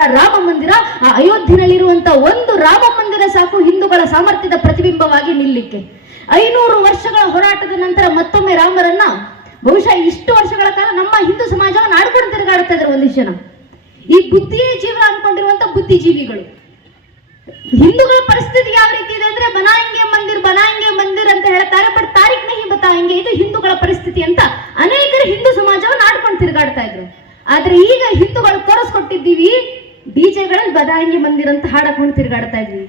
ರಾಮ ಮಂದಿರ, ಆ ಅಯೋಧ್ಯೆಯಲ್ಲಿರುವಂತಹ ಒಂದು ರಾಮ ಮಂದಿರ ಸಾಕು ಹಿಂದೂಗಳ ಸಾಮರ್ಥ್ಯದ ಪ್ರತಿಬಿಂಬವಾಗಿ ನಿಲ್ಲಿಕ್ಕೆ. ಐನೂರು ವರ್ಷಗಳ ಹೋರಾಟದ ನಂತರ ಮತ್ತೊಮ್ಮೆ ರಾಮರನ್ನ ಬಹುಶಃ ಇಷ್ಟು ವರ್ಷಗಳ ಕಾಲ ನಮ್ಮ ಹಿಂದೂ ಸಮಾಜವನ್ನು ಆಡ್ಕೊಂಡು ತಿರುಗಾಡ್ತಾ ಇದ್ರು ಒಂದಿಷ್ಟು ಜನ. ಈ ಬುದ್ಧಿಯೇ ಜೀವ ಅನ್ಕೊಂಡಿರುವಂತ ಬುದ್ಧಿಜೀವಿಗಳು. ಹಿಂದೂಗಳ ಪರಿಸ್ಥಿತಿ ಯಾವ ರೀತಿ ಇದೆ ಅಂದ್ರೆ ಬನಾಂಗೆ ಮಂದಿರ್ ಬನಾಂಗೆ ಮಂದಿರ್ ಅಂತ ಹೇಳ್ತಾರೆ, ಬಟ್ ತಾರೀಖ್ ನಹಿ ಬತಾಂಗೆ ಇದು ಹಿಂದೂಗಳ ಪರಿಸ್ಥಿತಿ ಅಂತ ಅನೇಕರು ಹಿಂದೂ ಸಮಾಜವನ್ನು ಆಡ್ಕೊಂಡು ತಿರುಗಾಡ್ತಾ ಇದ್ರು. ಆದ್ರೆ ಈಗ ಡಿಜೆಗಳಲ್ಲಿ ಬದಾಯಿಂಗೆ ಹಾಡಾಕೊಂಡು ತಿರುಗಾಡ್ತಾ ಇದ್ವಿ.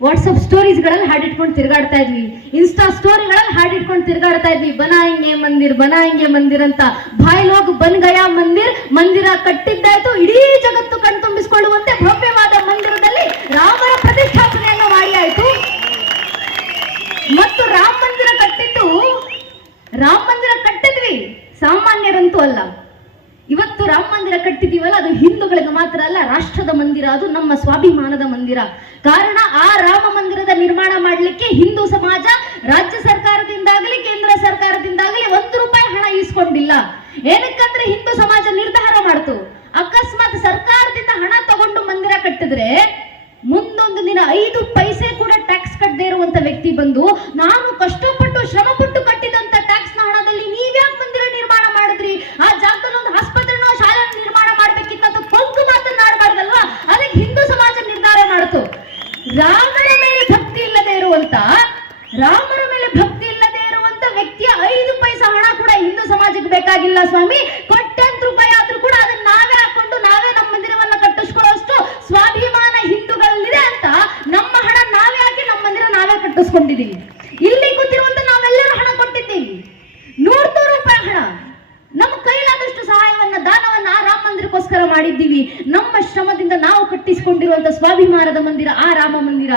ವಾಟ್ಸಪ್ ಸ್ಟೋರೀಸ್ಗಳಲ್ಲಿ ಹಾಡಿಟ್ಕೊಂಡು ತಿರುಗಾಡ್ತಾ ಇದ್ವಿ. ಇನ್ಸ್ಟಾ ಸ್ಟೋರಿಗಳಲ್ಲಿ ಹಾಡಿಟ್ಕೊಂಡು ತಿರುಗಾಡ್ತಾ ಇದ್ವಿ. ಬನಾಯಿಂಗೆ ಮಂದಿರ್ ಬನಾಯಿಂಗೆ ಮಂದಿರ್ ಅಂತ. ಬಾಯ್ ಲೋಗ್ ಬನ್ ಗಯಾ ಮಂದಿರ್, ಮಂದಿರ ಕಟ್ಟಿದ್ದಾಯ್ತು. ಇಡೀ ಜಗತ್ತು ಕಣ್ತುಂಬಿಸಿಕೊಳ್ಳುವಂತೆ ಭವ್ಯವಾದ ಮಂದಿರದಲ್ಲಿ ರಾಮರ ಪ್ರತಿಷ್ಠಾಪನೆಯನ್ನು ಮಾಡಿ ಮತ್ತು ರಾಮ ಮಂದಿರ ಕಟ್ಟಿದ್ದು, ರಾಮ ಮಂದಿರ ಕಟ್ಟಿದ್ವಿ. ಸಾಮಾನ್ಯರಂತೂ ಅಲ್ಲ. ಇವತ್ತು ರಾಮ ಮಂದಿರ ಕಟ್ಟಿದೀವಲ್ಲ ಅದು ಹಿಂದೂಗಳಿಗೆ ಮಾತ್ರ ಅಲ್ಲ, ರಾಷ್ಟ್ರದ ಮಂದಿರ, ಅದು ನಮ್ಮ ಸ್ವಾಭಿಮಾನದ ಮಂದಿರ. ಕಾರಣ ಆ ರಾಮ ಮಂದಿರದ ನಿರ್ಮಾಣ ಮಾಡಲಿಕ್ಕೆ ಹಿಂದೂ ಸಮಾಜ ರಾಜ್ಯ ಸರ್ಕಾರದಿಂದಾಗಲಿ, ಕೇಂದ್ರ ಸರ್ಕಾರದಿಂದಾಗಲಿ ಒಂದು ರೂಪಾಯಿ ಹಣ ಈಸ್ಕೊಂಡಿಲ್ಲ. ಏನಕ್ಕಂದ್ರೆ ಹಿಂದೂ ಸಮಾಜ ನಿರ್ಧಾರ ಮಾಡ್ತು. ಅಕಸ್ಮಾತ್ ಸರ್ಕಾರದಿಂದ ಹಣ ತಗೊಂಡು ಮಂದಿರ ಕಟ್ಟಿದ್ರೆ ಮುಂದೊಂದು ದಿನ ಐದು ಪೈಸೆ ಕೂಡ ಟ್ಯಾಕ್ಸ್ ಕಟ್ಟದೇ ಇರುವಂತ ವ್ಯಕ್ತಿ ಬಂದು, ನಾನು ಕಷ್ಟಪಟ್ಟು ಶ್ರಮಪಟ್ಟು ಕಟ್ಟಿದಂತ ಟ್ಯಾಕ್ಸ್ನ ಹಣದಲ್ಲಿ ನೀವ್ಯಾಕೆ ಮಂದಿರ ನಿರ್ಮಾಣ ಮಾಡಿದ್ರಿ ಆ ಜಾಗದಲ್ಲಿ ಒಂದು ಆಸ್ಪತ್ರೆನೋ ಶಾಲೆ ನಿರ್ಮಾಣ ಮಾಡ್ಬೇಕಿತ್ತಂತ ಕೊಂಕು ಮಾತನಾಡಬಾರ್ದಲ್ವಾ ಅದಕ್ಕೆ ಹಿಂದೂ ಸಮಾಜ ನಿರ್ಧಾರ ಮಾಡಿತು ರಾಮನ ಮೇಲೆ ಭಕ್ತಿ ಇಲ್ಲದೆ ಇರುವಂತ ರಾಮನ ಮೇಲೆ ಭಕ್ತಿ ಇಲ್ಲದೆ ಇರುವಂತ ವ್ಯಕ್ತಿಯ ಐದು ಪೈಸಾ ಹಣ ಕೂಡ ಹಿಂದೂ ಸಮಾಜಕ್ಕೆ ಬೇಕಾಗಿಲ್ಲ ಸ್ವಾಮಿ. ಕೊಟ್ಟಂತ ರೂಪಾಯಿ ಆದ್ರೂ ಕೂಡ ಅದನ್ನ ನಾವೇ ಹಾಕೊಂಡು ನಾವೇ ನಮ್ಮ ಮಂದಿರವನ್ನ ಕಟ್ಟಿಸ್ಕೊಳ್ಳೋಷ್ಟು ಸ್ವಾಭಿಮಾನ ಹಿಂದೂಗಳಲ್ಲಿದೆ ಅಂತ ನಮ್ಮ ಹಣ ನಾವೇ ಹಾಕಿ ನಮ್ಮ ಮಂದಿರ ನಾವೇ ಕಟ್ಟಿಸ್ಕೊಂಡಿದ್ದೀವಿ. ಇಲ್ಲಿ ಕೂತಿರುವಂತ ನಾವೆಲ್ಲರೂ ಹಣ ಕೊಟ್ಟಿದ್ದೀವಿ. ನೂರು ರೂಪಾಯಿ ಹಣ. ನಮ್ಮ ಕೈಲಾದಷ್ಟು ಸಹಾಯವನ್ನ, ದಾನವನ್ನ ಆ ರಾಮ ಮಂದಿರಕ್ಕೋಸ್ಕರ ಮಾಡಿದ್ದೀವಿ. ನಮ್ಮ ಶ್ರಮದಿಂದ ನಾವು ಕಟ್ಟಿಸಿಕೊಂಡಿರುವಂತ ಸ್ವಾಭಿಮಾನದ ಮಂದಿರ ಆ ರಾಮ ಮಂದಿರ.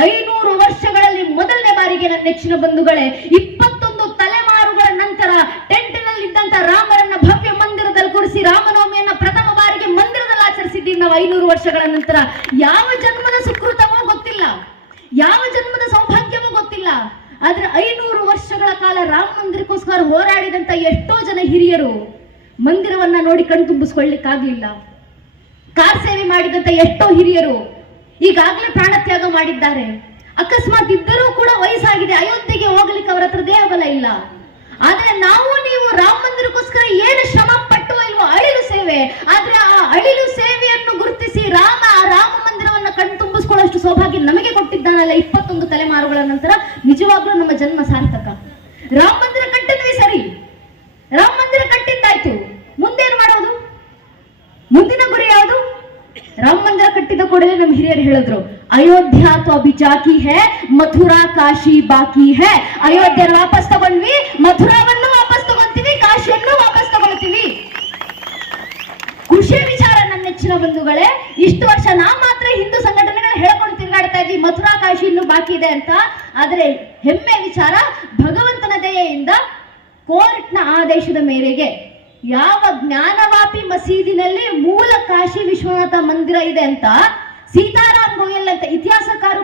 ಐನೂರು ವರ್ಷಗಳಲ್ಲಿ ಮೊದಲನೇ ಬಾರಿಗೆ ನನ್ನ ನೆಚ್ಚಿನ ಬಂಧುಗಳೇ, ಇಪ್ಪತ್ತೊಂದು ತಲೆಮಾರುಗಳ ನಂತರ ಟೆಂಟಿನಲ್ಲಿದ್ದಂತ ರಾಮರನ್ನ ಭವ್ಯ ಮಂದಿರದಲ್ಲಿ ಕೂರಿಸಿ ರಾಮನವಮಿಯನ್ನ ಪ್ರಥಮ ಬಾರಿಗೆ ಮಂದಿರದಲ್ಲಿ ಆಚರಿಸಿದ್ದೀವಿ ನಾವು ಐನೂರು ವರ್ಷಗಳ ನಂತರ. ಯಾವ ಜನ್ಮದ ಸುಕೃತವೋ ಗೊತ್ತಿಲ್ಲ. ಯಾವ ಜನ್ಮದ ಸೌಭಾಗ್ಯವೋ ಗೊತ್ತಿಲ್ಲ. ಆದ್ರೆ ಐನೂರು ವರ್ಷಗಳ ಕಾಲ ರಾಮ ಮಂದಿರಕ್ಕೋಸ್ಕರ ಹೋರಾಡಿದಂತ ಎಷ್ಟೋ ಜನ ಹಿರಿಯರು ಮಂದಿರವನ್ನ ನೋಡಿ ಕಣ್ ತುಂಬಿಸ್ಕೊಳ್ಳಿಕ್ಕಾಗ್ಲಿಲ್ಲ. ಕಾರ್ ಸೇವೆ ಮಾಡಿದಂತ ಎಷ್ಟೋ ಹಿರಿಯರು ಈಗಾಗಲೇ ಪ್ರಾಣತ್ಯಾಗ ಮಾಡಿದ್ದಾರೆ. ಅಕಸ್ಮಾತ್ ಇದ್ದರೂ ಕೂಡ ವಯಸ್ಸಾಗಿದೆ. ಅಯೋಧ್ಯೆಗೆ ಹೋಗ್ಲಿಕ್ಕೆ ಅವರ ಹತ್ರ ದೇಹಬಲ ಇಲ್ಲ. ಆದ್ರೆ ನಾವು ನೀವು ರಾಮ ಮಂದಿರಕ್ಕೋಸ್ಕರ ಏನು ಶ್ರಮ ಪಟ್ಟು ಇಲ್ವೋ ಅಳಿಲು ಸೇವೆ. ಆದ್ರೆ ಆ ಅಳಿಲು ಸೇವೆಯನ್ನು ಗುರುತಿಸಿ ರಾಮ ಆ ರಾಮ ಮಂದಿರವನ್ನ ಕಣ್ ತುಂಬಿಸ್ಕೊಳ್ಳೋಷ್ಟು ಸೌಭಾಗ್ಯ ನಮಗೆ ಕೊಟ್ಟಿದ್ದಾನಲ್ಲ ಇಪ್ಪತ್ತೊಂದು ತಲೆಮಾರುಗಳ ನಂತರ ನಿಜವಾಗ್ಲೂ ನಮ್ಮ ಜನ್ಮ ಸಾರ್ಥಕ. ರಾಮ ಮಂದಿರ ಕಟ್ಟಿದ್ವಿ ಸರಿ. ರಾಮ ಮಂದಿರ ಕಟ್ಟಿದ್ದಾಯ್ತು. ಮುಂದೇನ್ ಮಾಡೋದು? ಮುಂದಿನ ಗುರಿ ಯಾವುದು? ರಾಮ ಮಂದಿರ ಕಟ್ಟಿದ ಕೂಡಲೇ ನಮ್ಮ ಹಿರಿಯರು ಹೇಳಿದ್ರು. ಅಯೋಧ್ಯ तो अभी ಜಾಕಿ ಹೇ ಮಥುರಾ ಕಾಶಿ ಬಾಕಿ ಹೇ ಅಯೋಧ್ಯೆ ವಾಪಸ್ ತಗೊಂಡ್ವಿ ಮಥುರಾವನ್ನು ವಾಪಸ್ ತಗೊಂತೀವಿ ಕಾಶಿಯನ್ನು ವಾಪಸ್ ತಗೊಳ್ತೀವಿ ಖುಷಿಯ ವಿಚಾರ ನನ್ನ ನೆಚ್ಚಿನ ಬಂಧುಗಳೇ ಇಷ್ಟು ವರ್ಷ ನಾವು ಮಾತ್ರ ಹಿಂದೂ ಸಂಘಟನೆಗಳು ಹೇಳ್ಕೊಂಡು ತಿರುಗಾಡ್ತಾ ಇದ್ವಿ ಮಥುರಾ ಕಾಶಿ ಇನ್ನು ಬಾಕಿ ಇದೆ ಅಂತ ಆದ್ರೆ ಹೆಮ್ಮೆ ವಿಚಾರ ಭಗವಂತನ ದಯೆಯಿಂದ ಕೋರ್ಟ್ನ ಆದೇಶದ ಮೇರೆಗೆ ಯಾವ ಜ್ಞಾನವಾಪಿ ಮಸೀದಿನಲ್ಲಿ ಮೂಲ ಕಾಶಿ ವಿಶ್ವನಾಥ ಮಂದಿರ ಇದೆ ಅಂತ ಸೀತಾರಾಮ್ ಗೋಯಲ್ ಅಂತ ಇತಿಹಾಸಕಾರರು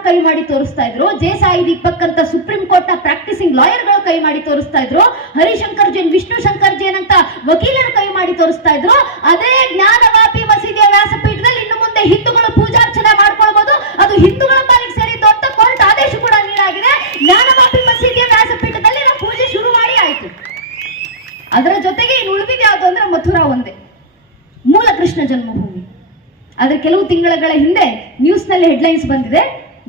ಕೈ ಮಾಡಿ ತೋರಿಸ್ತಾ ಇದ್ರು. ಜೆ ಸಾಯಿ ದೀಪಕ್ ಸುಪ್ರೀಂ ಕೋರ್ಟ್ನ ಪ್ರಾಕ್ಟಿಸಿಂಗ್ ಲಾಯರ್ಗಳು ಕೈ ಮಾಡಿ ತೋರಿಸ್ತಾ ಇದ್ರು. ಹರಿಶಂಕರ್ ಜೈನ್, ವಿಷ್ಣು ಶಂಕರ್ ಜೈನ್ ಅಂತ ವಕೀಲರು ಕೈ ಮಾಡಿ ತೋರಿಸ್ತಾ ಇದ್ರು. ಅದೇ ಜ್ಞಾನವಾಪಿ ಮಸೀದಿಯ ವ್ಯಾಸಪೀಠದಲ್ಲಿ ಇನ್ನು ಮುಂದೆ ಹಿಂದೂಗಳು ಪೂಜಾರ್ಚನೆ ಮಾಡ್ಕೊಳ್ಬಹುದು ಅದು ಹಿಂದೂಗಳ ಪಾಲಿಗೆ ಸೇರಿದ್ದು ಅಂತ ಕೋರ್ಟ್ ಆದೇಶ ಕೂಡ ನೀಡಾಗಿದೆ. ಜ್ಞಾನವಾಪಿ ಮಸೀದಿಯ ವ್ಯಾಸಪೀಠದಲ್ಲಿ ನಾವು ಪೂಜೆ ಶುರು ಮಾಡಿ ಆಯ್ತು. ಅದರ ಜೊತೆಗೆ ಇನ್ನು ಉಳಿದಿದೆ ಯಾವುದು ಅಂದ್ರೆ ಮಥುರಾ ಒಂದೇ. ಮೂಲ ಕೃಷ್ಣ ಜನ್ಮಭೂಮಿ. ಆದ್ರೆ ಕೆಲವು ತಿಂಗಳುಗಳ ಹಿಂದೆ ನ್ಯೂಸ್ನಲ್ಲಿ ಹೆಡ್ಲೈನ್ಸ್ ಬಂದಿದೆ.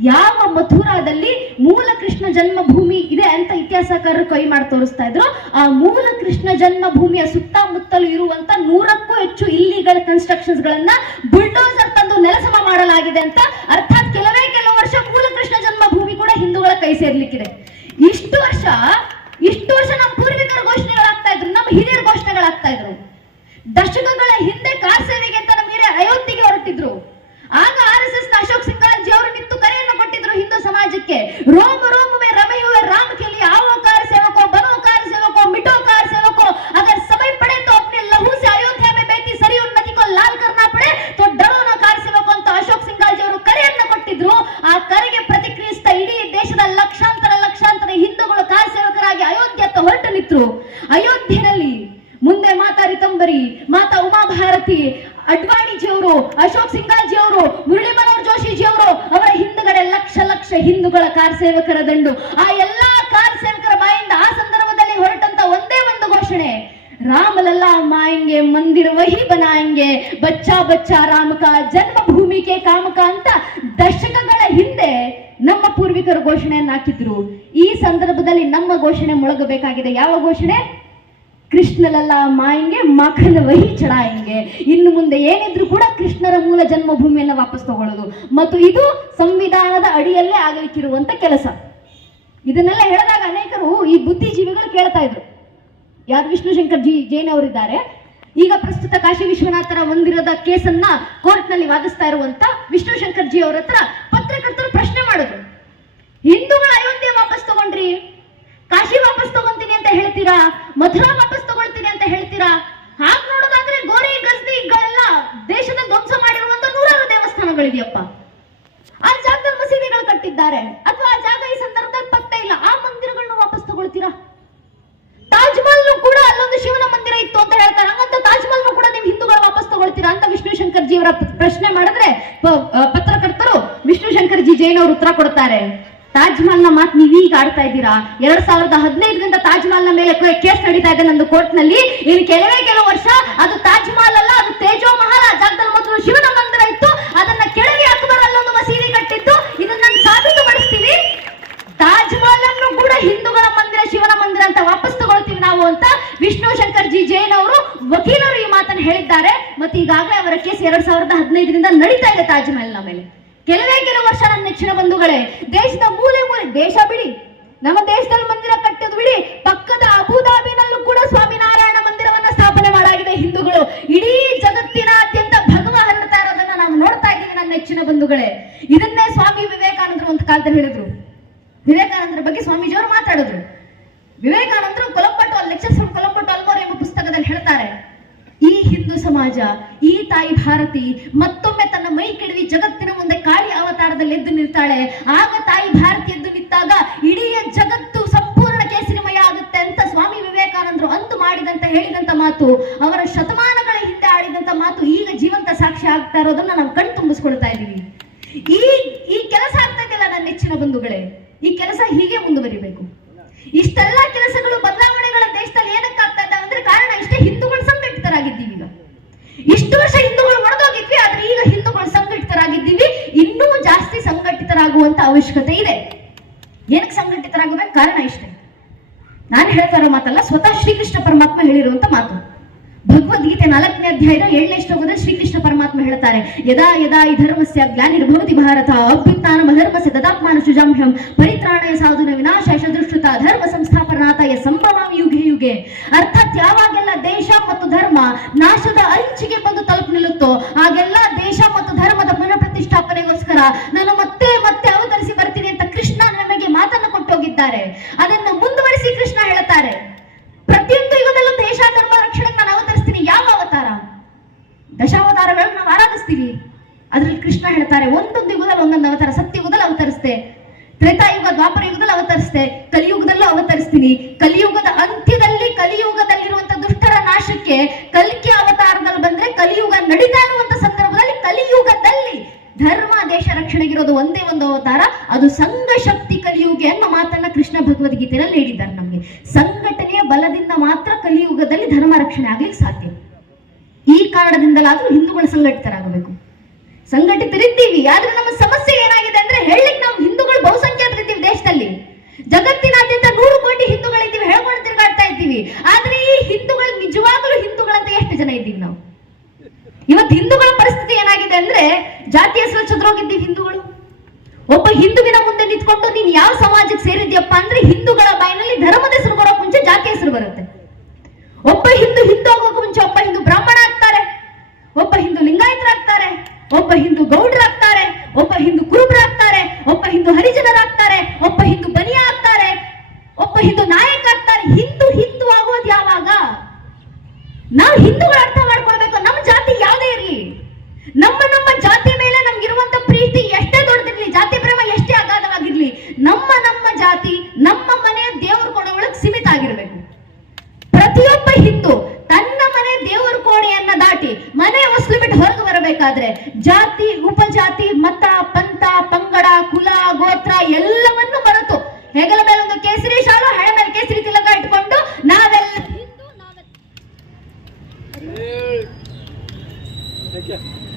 ಯಾವ ಮಥುರಾದಲ್ಲಿ ಮೂಲ ಕೃಷ್ಣ ಜನ್ಮಭೂಮಿ ಇದೆ ಅಂತ ಇತಿಹಾಸಕಾರರು ಕೈ ಮಾಡಿ ತೋರಿಸ್ತಾ ಇದ್ರು. ಆ ಮೂಲ ಕೃಷ್ಣ ಜನ್ಮಭೂಮಿಯ ಸುತ್ತಮುತ್ತಲು ಇರುವಂತ ನೂರಕ್ಕೂ ಹೆಚ್ಚು ಇಲ್ಲಿಗಳ ಕನ್ಸ್ಟ್ರಕ್ಷನ್ಸ್ ಗಳನ್ನ ಬುಲ್ಡೋಸರ್ ತಂದು ನೆಲಸಮ ಮಾಡಲಾಗಿದೆ ಅಂತ. ಅರ್ಥಾತ್ ಕೆಲವೇ ಕೆಲವು ವರ್ಷ ಮೂಲ ಕೃಷ್ಣ ಜನ್ಮಭೂಮಿ ಕೂಡ ಹಿಂದೂಗಳ ಕೈ ಸೇರ್ಲಿಕ್ಕಿದೆ. ಇಷ್ಟು ವರ್ಷ ಇಷ್ಟು ವರ್ಷ ನಮ್ಮ ಪೂರ್ವಿಕರ ಘೋಷಣೆಗಳಾಗ್ತಾ ಇದ್ರು ನಮ್ಮ ಹಿರಿಯರ ಘೋಷಣೆಗಳಾಗ್ತಾ ಇದ್ರು. ದಶಕಗಳ ಹಿಂದೆ ಕಾರ್ ಸೇವೆಗೆ ಅಂತ ನಮ್ಮ ಹಿರಿಯರು ನಿಂತರು ಅಯೋಧ್ಯೆಯಲ್ಲಿ ಮುಂದೆ ಮಾತಾ ರಿತಂಬರಿ ಮಾತಾ ಉಮಾ ಭಾರತಿ ಅಡ್ವಾಣಿಜಿಯವರು, ಅಶೋಕ್ ಸಿಂಗಾಜಿಯವರು ಮುರಳಿ ಮನೋಹರ್ ಜೋಶಿಜಿ ಅವರು ಹಿಂದುಗಡೆ ಲಕ್ಷ ಲಕ್ಷ ಹಿಂದೂಗಳ ಕಾರ್ ಸೇವಕರ ದಂಡು. ಆ ಎಲ್ಲಾ ಕಾರ್ ಸೇವಕರ ಬಾಯಿಂದ ಆ ಸಂದರ್ಭದಲ್ಲಿ ಹೊರಟಂತ ಒಂದೇ ಒಂದು ಘೋಷಣೆ. ರಾಮಲಲ್ಲ ಮಾಯಂಗೆ ಮಂದಿರ ವಹಿ ಬನಾಯಂಗೆ ಬಚ್ಚಾ ಬಚ್ಚಾ ರಾಮಕ ಜನ್ಮಭೂಮಿಗೆ ಕಾಮಕ ಅಂತ ದಶಕಗಳ ಹಿಂದೆ ನಮ್ಮ ಪೂರ್ವಿಕರು ಘೋಷಣೆಯನ್ನು ಹಾಕಿದ್ರು. ಸಂದರ್ಭದಲ್ಲಿ ನಮ್ಮ ಘೋಷಣೆ ಮುಳುಗಬೇಕಾಗಿದೆ. ಯಾವ ಘೋಷಣೆ? ಕೃಷ್ಣಲಲ್ಲ ಮಾಯಂಗೆ ಮಖನ ವಹಿ ಚಡಾಯಂಗೆ. ಇನ್ನು ಮುಂದೆ ಏನಿದ್ರು ಕೂಡ ಕೃಷ್ಣರ ಮೂಲ ಜನ್ಮಭೂಮಿಯನ್ನು ವಾಪಸ್ ತಗೊಳ್ಳೋದು. ಮತ್ತು ಇದು ಸಂವಿಧಾನದ ಅಡಿಯಲ್ಲೇ ಆಗಲಿಕ್ಕಿರುವಂತ ಕೆಲಸ. ಇದನ್ನೆಲ್ಲ ಹೇಳಿದಾಗ ಅನೇಕರು ಈ ಬುದ್ಧಿಜೀವಿಗಳು ಕೇಳ್ತಾ ಇದ್ರು. ಯಾರು? ವಿಷ್ಣು ಶಂಕರ್ ಜಿ, ಜೈನ್ ಅವರಿದ್ದಾರೆ. ಈಗ ಪ್ರಸ್ತುತ ಕಾಶಿ ವಿಶ್ವನಾಥರ ಹೊಂದಿರದ ಕೇಸನ್ನ ಕೋರ್ಟ್ನಲ್ಲಿ ವಾದಿಸ್ತಾ ಇರುವಂತ ವಿಷ್ಣು ಶಂಕರ್ ಜಿ ಅವರ ಹತ್ರ ಪತ್ರಕರ್ತರು ಪ್ರಶ್ನೆ ಮಾಡಿದ್ರು. ಹಿಂದೂಗಳ ತಗೊಂಡ್ರಿ. ಕಾಶಿ ವಾಪಸ್ ತಗೊಂತೀನಿ ಅಂತ ಹೇಳ್ತೀರಾ? ಮಥುರಾ ವಾಪಸ್ ತಗೊಳ್ತೀನಿ ಅಂತ ಹೇಳ್ತೀರಾ? ಹಾಗೆ ನೋಡೋದಾದ್ರೆ ಗೋರಿ ಗಸ್ತಿಗಳೆಲ್ಲ ದೇಶದ ಧ್ವಂಸ ಮಾಡಿರುವಂತ ನೂರಾರು ದೇವಸ್ಥಾನಗಳಿದೆಯಪ್ಪ. ಆ ಜಾಗದಲ್ಲಿ ಮಸೀದಿಗಳು ಕಟ್ಟಿದ್ದಾರೆ. ಅಥವಾ ಆ ಜಾಗ ಈ ಸಂದರ್ಭದಲ್ಲಿ ಪತ್ತೆ ಇಲ್ಲ. ಆ ಮಂದಿರಗಳನ್ನ ವಾಪಸ್ ತಗೊಳ್ತೀರಾ? ತಾಜ್ ಮಹಲ್ ಕೂಡ ಅಲ್ಲೊಂದು ಶಿವನ ಮಂದಿರ ಇತ್ತು ಅಂತ ಹೇಳ್ತಾರೆ. ಹಂಗಂತ ತಾಜ್ ಮಹಲ್ ಕೂಡ ನೀವು ಹಿಂದೂಗಳು ವಾಪಸ್ ತಗೊಳ್ತೀರಾ ಅಂತ ವಿಷ್ಣು ಶಂಕರ್ ಜಿ ಅವರ ಪ್ರಶ್ನೆ ಮಾಡಿದ್ರೆ ಪತ್ರಕರ್ತರು ವಿಷ್ಣು ಶಂಕರ್ ಜಿ ಜೈನ್ ಅವರು ಉತ್ತರ ಕೊಡ್ತಾರೆ. ತಾಜ್ ಮಹಲ್ನ ಮಾತು ನೀವು ಈಗ ಆಡ್ತಾ ಇದ್ದೀರಾ? ಎರಡ್ ಸಾವಿರದ ಹದಿನೈದರಿಂದ ತಾಜ್ನ ಮೇಲೆ ಕೇಸ್ ನಡೀತಾ ಇದೆ ನಂದು ಕೋರ್ಟ್ನಲ್ಲಿ ಇನ್ನು ಕೆಲವೇ ಕೆಲವು ವರ್ಷ ಅದು ತಾಜ್ ಮಹಲ್ ಅಲ್ಲ, ಅದು ತೇಜೋ ಮಹಲ್ ಆ ಜಾಗದಲ್ಲಿ ಮೊದಲು ಶಿವನ ಮಂದಿರ ಇತ್ತು. ಅದನ್ನ ಕೆಳಗೆ ಅಕ್ಬರ್ ಅಲ್ಲೊಂದು ಮಸೀದಿ ಕಟ್ಟಿತ್ತು. ಇದನ್ನ ನಾನು ಸಾಬೀತುಪಡಿಸ್ತೀವಿ ತಾಜ್ ಮಹಲ್ ಅನ್ನು ಕೂಡ ಹಿಂದೂಗಳ ಮಂದಿರ, ಶಿವನ ಮಂದಿರ ಅಂತ ವಾಪಸ್ ತಗೊಳ್ತೀವಿ ನಾವು ಅಂತ ವಿಷ್ಣು ಶಂಕರ್ ಜಿ ಜೈನ್ ಅವರು ವಕೀಲರು ಈ ಮಾತನ್ನು ಹೇಳಿದ್ದಾರೆ. ಮತ್ತೆ ಈಗಾಗಲೇ ಅವರ ಕೇಸ್ ಎರಡ್ ಸಾವಿರದ ಹದಿನೈದರಿಂದ ನಡೀತಾ ಇದೆ ತಾಜ್ನ ಮೇಲೆ. ಕೆಲವೇ ಕೆಲವು ವರ್ಷ ನನ್ನ ನೆಚ್ಚಿನ ಬಂಧುಗಳೇ, ದೇಶದ ಮೂಲೆ ಮೂಲೆ, ದೇಶ ಬಿಡಿ. ನಮ್ಮ ದೇಶದಲ್ಲಿ ಮಂದಿರ ಕಟ್ಟೋದು ಬಿಡಿ. ಪಕ್ಕದ ಅಬುದಾಬಿನಲ್ಲೂ ಕೂಡ ಸ್ವಾಮಿನಾರಾಯಣ ಮಂದಿರವನ್ನ ಸ್ಥಾಪನೆ ಮಾಡಾಗಿದೆ ಹಿಂದೂಗಳು. ಇಡೀ ಜಗತ್ತಿನಾದ್ಯಂತ ಭಗವ ಹರಡ್ತಾ ಇರೋದನ್ನ ನಾವು ನೋಡ್ತಾ ಇದ್ದೀವಿ ನನ್ನ ನೆಚ್ಚಿನ ಬಂಧುಗಳೇ. ಇದನ್ನೇ ಸ್ವಾಮಿ ವಿವೇಕಾನಂದರು ಒಂದು ಕಾಲದಲ್ಲಿ ಹೇಳಿದ್ರು. ವಿವೇಕಾನಂದರ ಬಗ್ಗೆ ಸ್ವಾಮೀಜಿಯವರು ಮಾತಾಡಿದ್ರು. ವಿವೇಕಾನಂದರು ಕೊಲಂಬಟ್ಟು ಲೆಕ್ಚರ್ಸ್ ಕೊಲಂಪಟ್ಟು ಅಲ್ಮೋರ್ ಎಂಬ ಪುಸ್ತಕದಲ್ಲಿ ಹೇಳ್ತಾರೆ. ಈ ಹಿಂದೂ ಸಮಾಜ, ಈ ತಾಯಿ ಭಾರತಿ ಮತ್ತೊಮ್ಮೆ ತನ್ನ ಮೈ ಕೆಡವಿ ಜಗತ್ತಿನ ಮುಂದೆ ಕಾಳಿ ಅವತಾರದಲ್ಲಿ ಎದ್ದು ನಿಲ್ತಾಳೆ. ಆಗ ತಾಯಿ ಭಾರತಿ ಎದ್ದು ನಿಂತಾಗ ಇಡೀ ಜಗತ್ತು ಸಂಪೂರ್ಣ ಕೇಸರಿಮಯ ಆಗುತ್ತೆ ಅಂತ ಸ್ವಾಮಿ ವಿವೇಕಾನಂದರು ಅಂತು ಮಾಡಿದಂತ ಹೇಳಿದಂತ ಮಾತು, ಅವರ ಶತಮಾನಗಳ ಹಿಂದೆ ಆಡಿದಂತ ಮಾತು ಈಗ ಜೀವಂತ ಸಾಕ್ಷಿ ಆಗ್ತಾ ಇರೋದನ್ನ ನಾವು ಕಣ್ ತುಂಬಿಸ್ಕೊಳ್ತಾ ಇದ್ದೀವಿ. ಈ ಈ ಕೆಲಸ ಆಗ್ತಾ ನನ್ನ ನೆಚ್ಚಿನ ಬಂಧುಗಳೇ ಈ ಕೆಲಸ ಹೀಗೆ ಮುಂದುವರಿಬೇಕು ಇಷ್ಟೆಲ್ಲ ಕೆಲಸಗಳು ಬದಲಾವಣೆಗಳ ದೇಶದಲ್ಲಿ ಏನಕ್ಕೆ ಆಗ್ತಾ ಇದ್ದಾವೆ ಅಂದ್ರೆ ಕಾರಣ ಇಷ್ಟೇ ಹಿಂದೂಗಳು ಸಂಘಟಿತರಾಗಿದ್ದೀವಿ ಈಗ ಇಷ್ಟು ವರ್ಷ ಹಿಂದೂಗಳು ಒಡೆದೋಗಿದ್ವಿ ಆದ್ರೆ ಈಗ ಹಿಂದೂಗಳು ಸಂಘಟಿತರಾಗಿದ್ದೀವಿ. ಇನ್ನೂ ಜಾಸ್ತಿ ಸಂಘಟಿತರಾಗುವಂತ ಅವಶ್ಯಕತೆ ಇದೆ. ಏನಕ್ಕೆ ಸಂಘಟಿತರಾಗಬೇಕು? ಕಾರಣ ಇಷ್ಟೇ. ನಾನು ಹೇಳ್ತಾ ಇರೋ ಮಾತಲ್ಲ, ಸ್ವತಃ ಶ್ರೀಕೃಷ್ಣ ಪರಮಾತ್ಮ ಹೇಳಿರುವಂತ ಮಾತು. ಭಗವದ್ಗೀತೆ ನಾಲ್ಕನೇ ಅಧ್ಯಾಯದ ಏಳನೇ ಶ್ಲೋಕದಲ್ಲಿ ಶ್ರೀಕೃಷ್ಣ ಪರಮಾತ್ಮ ಹೇಳ್ತಾರೆ, ಯದಾ ಯದಾ ಈ ಧರ್ಮಸ್ಯ ಗ್ಲಾನಿರ್ಭವತಿ ಭಾರತ, ಅಭ್ಯುತ್ಥಾನಮ ಧರ್ಮಸ್ಯ ದದಾತ್ಮಾನ ಸುಜಾಂಭ್ಯಂ ಪರಿತ್ರಾಣಯ ಸಾಧುನ ವಿನಾಶ ಶದೃಷ್ಟುತ ಧರ್ಮ ಸಂಸ್ಥಾಪನಾಥಯ ಸಂಭವಾಮಿ ಯುಗೆ ಯುಗೆ. ಅರ್ಥಾತ್ ಯಾವಾಗೆಲ್ಲ ದೇಶ ಮತ್ತು ಧರ್ಮ ನಾಶದ ಅಂಚಿಗೆ ಬಂದು ತಲುಪ ನಿಲ್ಲುತ್ತೋ ಆಗೆಲ್ಲ ದೇಶ ಮತ್ತು ಧರ್ಮದ ಪುನಃ ಪ್ರತಿಷ್ಠಾಪನೆಗೋಸ್ಕರ ನಾನು ಮತ್ತೆ ಮತ್ತೆ ಅವತರಿಸಿ ಬರ್ತೀನಿ ಅಂತ ಕೃಷ್ಣ ನಮಗೆ ಮಾತನ್ನು ಕೊಟ್ಟೋಗಿದ್ದಾರೆ ಅದನ್ನು ಮುಂದುವರಿಸಿ ಕೃಷ್ಣ ಹೇಳ್ತಾರೆ ಪ್ರತಿಯೊಂದು ಯುಗದಲ್ಲೂ ದೇಶ, ಧರ್ಮ ರಕ್ಷಣೆ ನಾನು ಅವತರಿಸ್ತೀನಿ. ಯಾವ ಅವತಾರ? ದಶಾವತಾರಗಳನ್ನು ನಾವು ಆರಾಧಿಸ್ತೀವಿ. ಅದ್ರಲ್ಲಿ ಕೃಷ್ಣ ಹೇಳ್ತಾರೆ ಒಂದೊಂದು ಯುಗದಲ್ಲಿ ಒಂದೊಂದು ಅವತಾರ ಸತ್ಯಯುಗದಲ್ಲಿ ಅವತರಿಸ್ತೆ ತ್ರೇತಾಯುಗ, ದ್ವಾಪರ ಯುಗದಲ್ಲಿ ಅವತರಿಸ್ತೆ ಕಲಿಯುಗದಲ್ಲೂ ಅವತರಿಸ್ತೀನಿ. ಕಲಿಯುಗದ ಅಂತ್ಯದಲ್ಲಿ ಕಲಿಯುಗದಲ್ಲಿರುವಂತ ದುಷ್ಟರ ನಾಶಕ್ಕೆ ಕಲ್ಕಿ ಅವತಾರದಲ್ಲಿ ಬಂದ್ರೆ ಕಲಿಯುಗ ನಡೀತಾ ಇರುವಂತ ಸಂದರ್ಭದಲ್ಲಿ ಕಲಿಯುಗದಲ್ಲಿ ಧರ್ಮ, ದೇಶ ರಕ್ಷಣೆಗಿರೋದು ಒಂದೇ ಒಂದು ಅವತಾರ. ಅದು ಸಂಘ ಶಕ್ತಿ ಕಲಿಯುಗೆ ಅನ್ನೋ ಮಾತನ್ನ ಕೃಷ್ಣ ಭಗವದ್ಗೀತೆಯಲ್ಲಿ ಹೇಳಿದ್ದಾರೆ ನಮಗೆ. ಸಂಘಟನೆಯ ಬಲದಿಂದ ಮಾತ್ರ ಕಲಿಯುಗದಲ್ಲಿ ಧರ್ಮ ರಕ್ಷಣೆ ಆಗ್ಲಿಕ್ಕೆ ಸಾಧ್ಯ. ಈ ಕಾರಣದಿಂದಲಾದ್ರೂ ಹಿಂದೂಗಳು ಸಂಘಟಿತರಾಗಬೇಕು. ಸಂಘಟಿತರಿದ್ದೀವಿ, ಆದ್ರೆ ನಮ್ಮ ಸಮಸ್ಯೆ ಏನಾಗಿದೆ ಅಂದ್ರೆ ಹೇಳಲಿಕ್ಕೆ ನಾವು ಹಿಂದೂಗಳು ಬಹುಸಂಖ್ಯಾತರಿದ್ದೀವಿ ದೇಶದಲ್ಲಿ. ಜಗತ್ತಿನಾದ್ಯಂತ ನೂರು ಕೋಟಿ ಹಿಂದೂಗಳಿದ್ದೀವಿ ಹೇಳ್ಕೊಂಡು ತಿರುಗಾಡ್ತಾ ಇದ್ದೀವಿ. ಆದ್ರೆ ಈ ಹಿಂದೂಗಳು ನಿಜವಾಗ್ಲೂ ಹಿಂದೂಗಳಂತ ಎಷ್ಟು ಜನ ಇದ್ದೀವಿ ನಾವು? ಇವತ್ತು ಹಿಂದೂಗಳ ಪರಿಸ್ಥಿತಿ ಏನಾಗಿದೆ ಅಂದ್ರೆ ಜಾತಿ ಹೆಸರು ಚದ್ರೋಗಿದ್ದೀವಿ ಹಿಂದೂಗಳು? ಒಬ್ಬ ಹಿಂದುವಿನ ಮುಂದೆ ನಿಂತ್ಕೊಂಡು, ನೀನ್ ಯಾವ ಸಮಾಜಕ್ಕೆ ಸೇರಿದ್ಯಪ್ಪ ಅಂದ್ರೆ ಹಿಂದೂಗಳ ಬಾಯಿನಲ್ಲಿ ಧರ್ಮದ ಹೆಸರು ಬರೋಕ್ ಮುಂಚೆ ಜಾತಿ ಹೆಸರು ಬರುತ್ತೆ. ಒಬ್ಬ ಹಿಂದೂ ಹಿಂದೂ ಆಗೋಕೆ ಮುಂಚೆ ಒಬ್ಬ ಹಿಂದೂ ಬ್ರಾಹ್ಮಣ ಆಗ್ತಾರೆ. ಒಬ್ಬ ಹಿಂದೂ ಲಿಂಗಾಯತರಾಗ್ತಾರೆ. ಒಬ್ಬ ಹಿಂದೂ ಗೌಡ್ರಾಗ್ತಾರೆ ಒಬ್ಬ ಹಿಂದೂ ಕುರುಬರಾಗ್ತಾರೆ ಒಬ್ಬ ಹಿಂದೂ ಹರಿಜನರಾಗ್ತಾರೆ ಒಬ್ಬ ಹಿಂದೂ ಬನಿಯ ಆಗ್ತಾರೆ ಹಿಂದೂ ನಾಯಕ ಆಗ್ತಾರೆ. ಹಿಂದೂ ಹಿಂದೂ ಆಗೋದು ಯಾವಾಗ? ನಾವು ಹಿಂದೂಗಳು ಅರ್ಥ ಮಾಡ್ಕೊಳ್ಬೇಕು. ನಮ್ಮ ಜಾತಿ ಯಾವುದೇ ಇರಲಿ. ನಮ್ಮ ನಮ್ಮ ಜಾತಿ ಮೇಲೆ ನಮ್ಗಿರುವಂತ ಪ್ರೀತಿ ಎಷ್ಟೇ ದೊಡ್ಡದಿರ್ಲಿ, ಜಾತಿ ಪ್ರೇಮ ಎಷ್ಟೇ ಅಗಾಧವಾಗಿರ್ಲಿ, ನಮ್ಮ ನಮ್ಮ ಜಾತಿ, ನಮ್ಮ ಮನೆಯ ದೇವ್ರ ಕೊಡೊಳಗೆ ಸೀಮಿತ ಆಗಿರ್ಬೇಕು. ಪ್ರತಿಯೊಬ್ಬ ಹಿಂದೂ ತನ್ನ ಮನೆ ದೇವರ ಕೋಣೆಯನ್ನ ದಾಟಿ, ಮನೆ ಹೊಸಲು ಬಿಟ್ಟು ಹೊರಗೆ ಬರಬೇಕಾದ್ರೆ ಜಾತಿ, ಉಪಜಾತಿ, ಮತ, ಪಂಥ, ಪಂಗಡ, ಕುಲ, ಗೋತ್ರ ಎಲ್ಲವನ್ನು ಮರೆತು ಹೆಗಲ ಮೇಲೆ ಒಂದು ಕೇಸರಿ ಶಾಲು ಹಣೆ ಮೇಲೆ ಕೇಸರಿ ತಿಲಕ ಇಟ್ಕೊಂಡು ನಾವೆಲ್ಲ ಹಿಂದೂ ನಾವೆಲ್ಲ Thank you.